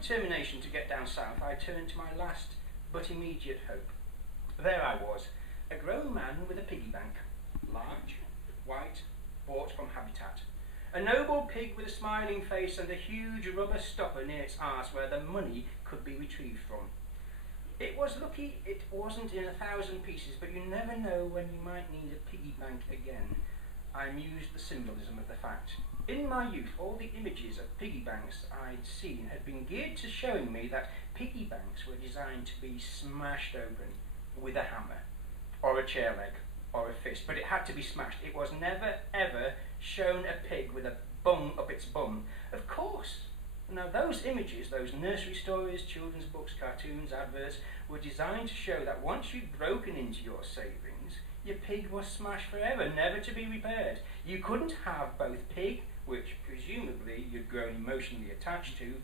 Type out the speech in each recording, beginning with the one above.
determination to get down south, I turned to my last but immediate hope. There I was, a grown man with a piggy bank, large, white, bought from Habitat. A noble pig with a smiling face and a huge rubber stopper near its arse where the money could be retrieved from. It was lucky it wasn't in 1,000 pieces, but you never know when you might need a piggy bank again. I mused the symbolism of the fact. In my youth, all the images of piggy banks I'd seen had been geared to showing me that piggy banks were designed to be smashed open with a hammer, or a chair leg, or a fist, but it had to be smashed. It was never, ever shown a pig with a bung up its bum. Of course. Now those images, those nursery stories, children's books, cartoons, adverts, were designed to show that once you'd broken into your savings, your pig was smashed forever, never to be repaired. You couldn't have both pig, which presumably you'd grown emotionally attached to,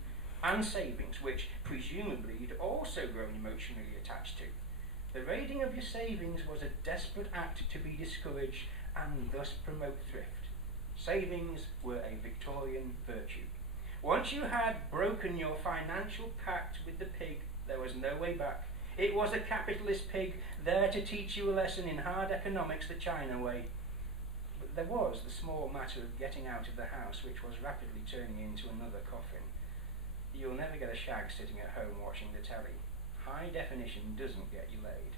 and savings, which presumably you'd also grown emotionally attached to. The raiding of your savings was a desperate act to be discouraged and thus promote thrift. Savings were a Victorian virtue. Once you had broken your financial pact with the pig, there was no way back. It was a capitalist pig, there to teach you a lesson in hard economics the China way. But there was the small matter of getting out of the house, which was rapidly turning into another coffin. You'll never get a shag sitting at home watching the telly. High definition doesn't get you laid.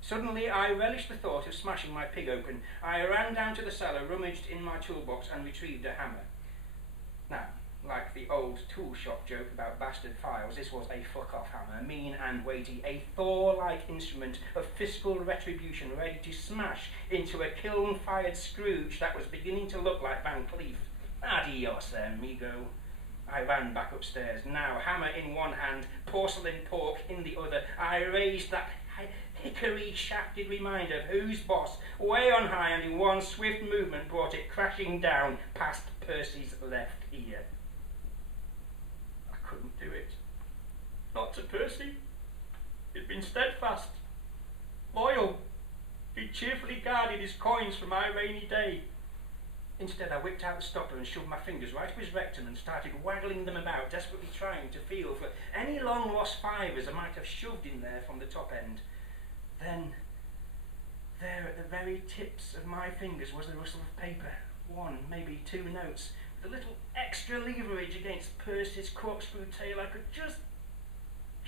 Suddenly I relished the thought of smashing my pig open. I ran down to the cellar, rummaged in my toolbox and retrieved a hammer. Now, like the old tool shop joke about bastard files, this was a fuck-off hammer, mean and weighty, a Thor-like instrument of fiscal retribution ready to smash into a kiln-fired Scrooge that was beginning to look like Van Cleef. Adios, amigo. I ran back upstairs, now hammer in one hand, porcelain pork in the other. I raised that hickory-shafted reminder of who's boss way on high, and in one swift movement brought it crashing down past Percy's left ear. I couldn't do it. Not to Percy. He'd been steadfast, loyal. He'd cheerfully guarded his coins for my rainy day. Instead, I whipped out the stopper and shoved my fingers right to his rectum and started waggling them about, desperately trying to feel for any long-lost fivers I might have shoved in there from the top end. Then, there at the very tips of my fingers was the rustle of paper. One, maybe two notes, with a little extra leverage against Percy's corkscrew tail. I could just,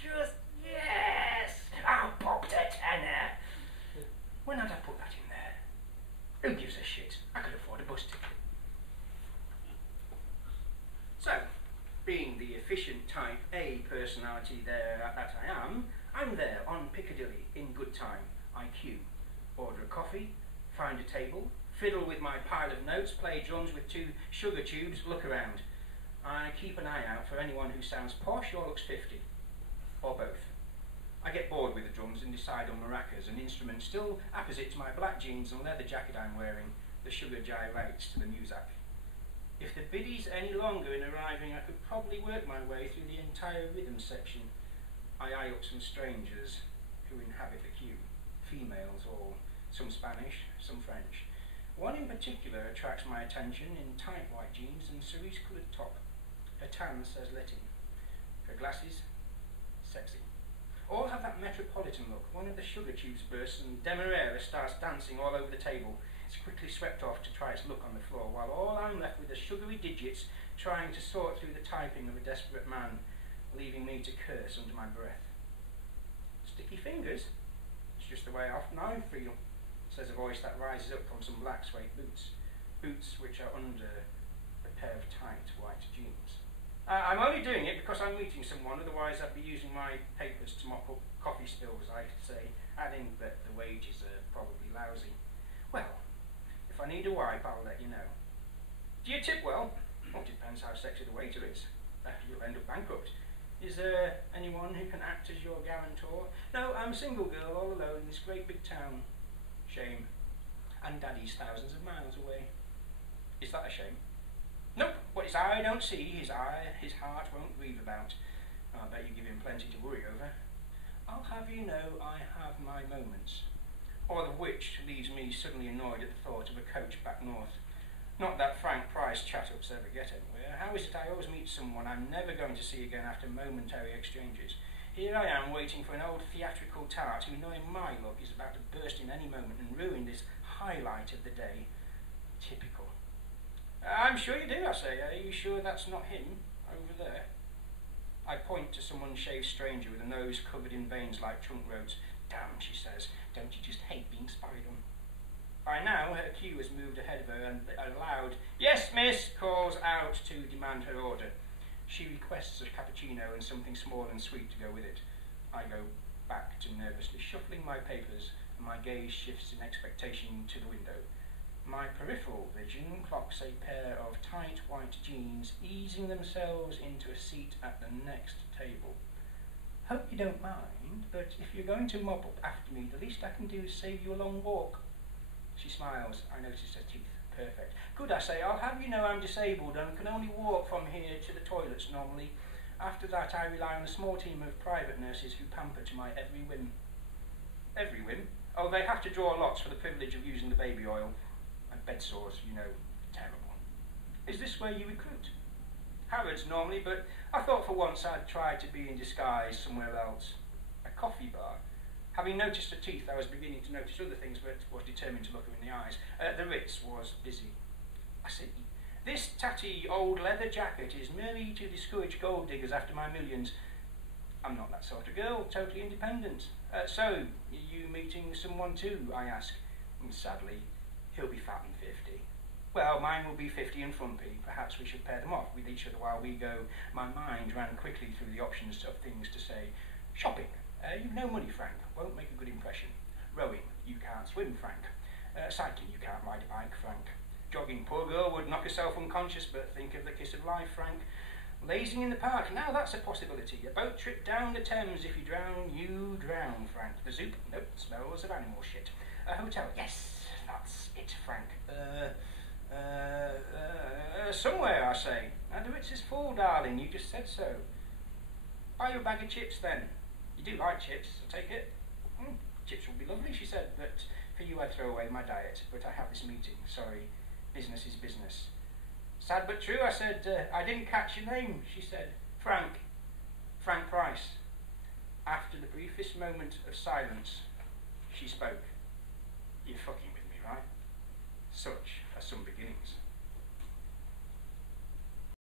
yes! I popped a tenner! When had I put that in there? Who gives a shit? I could afford a bus ticket. So, being the efficient type A personality there that I am, I'm there on Piccadilly in good time. I queue, order a coffee, find a table, fiddle with my pile of notes, play drums with 2 sugar tubes, look around. I keep an eye out for anyone who sounds posh or looks 50, or both. I get bored with the drums and decide on maracas, an instrument still opposite to my black jeans and leather jacket I'm wearing. The sugar gyrates to the music. If the biddy's any longer in arriving, I could probably work my way through the entire rhythm section. I eye up some strangers who inhabit the queue, females all, some Spanish, some French. One in particular attracts my attention in tight white jeans and cerise-coloured top. Her tan says Latin. Her glasses, sexy. All have that metropolitan look. One of the sugar tubes bursts and Demerara starts dancing all over the table. It's quickly swept off to try its luck on the floor, while all I'm left with are sugary digits trying to sort through the typing of a desperate man, leaving me to curse under my breath. Sticky fingers? It's just the way often I feel, says a voice that rises up from some black suede boots. Boots which are under a pair of tight white jeans. I'm only doing it because I'm meeting someone, otherwise I'd be using my papers to mop up coffee spills, I say, adding that the wages are probably lousy. Well, if I need a wipe, I'll let you know. Do you tip well? Well, it depends how sexy the waiter is. You'll end up bankrupt. Is there anyone who can act as your guarantor? No, I'm a single girl all alone in this great big town. Shame. And Daddy's thousands of miles away. Is that a shame? Nope, what his eye don't see, his heart won't grieve about. I bet you give him plenty to worry over. I'll have you know I have my moments. All of which leaves me suddenly annoyed at the thought of a coach back north. Not that Frank Price chat-ups ever get anywhere. How is it I always meet someone I'm never going to see again after momentary exchanges? Here I am waiting for an old theatrical tart who, knowing my luck, is about to burst in any moment and ruin this highlight of the day. Typical. I'm sure you do, I say. Are you sure that's not him over there? I point to some unshaved stranger with a nose covered in veins like trunk roads. Damn, she says, don't you just hate being spied on? By now, her queue has moved ahead of her, and a loud, "Yes, miss," calls out to demand her order. She requests a cappuccino and something small and sweet to go with it. I go back to nervously shuffling my papers, and my gaze shifts in expectation to the window. My peripheral vision clocks a pair of tight white jeans easing themselves into a seat at the next table. Hope you don't mind, but if you're going to mop up after me, the least I can do is save you a long walk. She smiles. I notice her teeth. Perfect. Good, I say. I'll have you know I'm disabled and can only walk from here to the toilets normally. After that, I rely on a small team of private nurses who pamper to my every whim. Every whim? Oh, they have to draw lots for the privilege of using the baby oil. And bed sores, you know, terrible. Is this where you recruit? Harrods normally, but I thought for once I'd try to be in disguise somewhere else. A coffee bar. Having noticed her teeth, I was beginning to notice other things, but was determined to look her in the eyes. The Ritz was busy. I see. This tatty old leather jacket is merely to discourage gold diggers after my millions. I'm not that sort of girl, totally independent. So, are you meeting someone too, I ask. Sadly, he'll be fat and 50. Well, mine will be 50 and frumpy. Perhaps we should pair them off with each other while we go. My mind ran quickly through the options of things to say. Shopping. You've no money, Frank. Won't make a good impression. Rowing. You can't swim, Frank. Cycling. You can't ride a bike, Frank. Jogging. Poor girl would knock herself unconscious, but think of the kiss of life, Frank. Lazing in the park. Now that's a possibility. A boat trip down the Thames. If you drown, you drown, Frank. The Zoop. Nope. Smells of animal shit. A hotel. Yes, that's it, Frank. Somewhere, I say. And the Ritz is full, darling. You just said so. Buy you a bag of chips, then. You do like chips, I take it? Chips would be lovely, she said, but for you I'd throw away my diet. But I have this meeting. Sorry, business is business. Sad but true, I said. I didn't catch your name, she said. Frank. Frank Price. After the briefest moment of silence, she spoke. You're fucking with me, right? Such are some beginnings.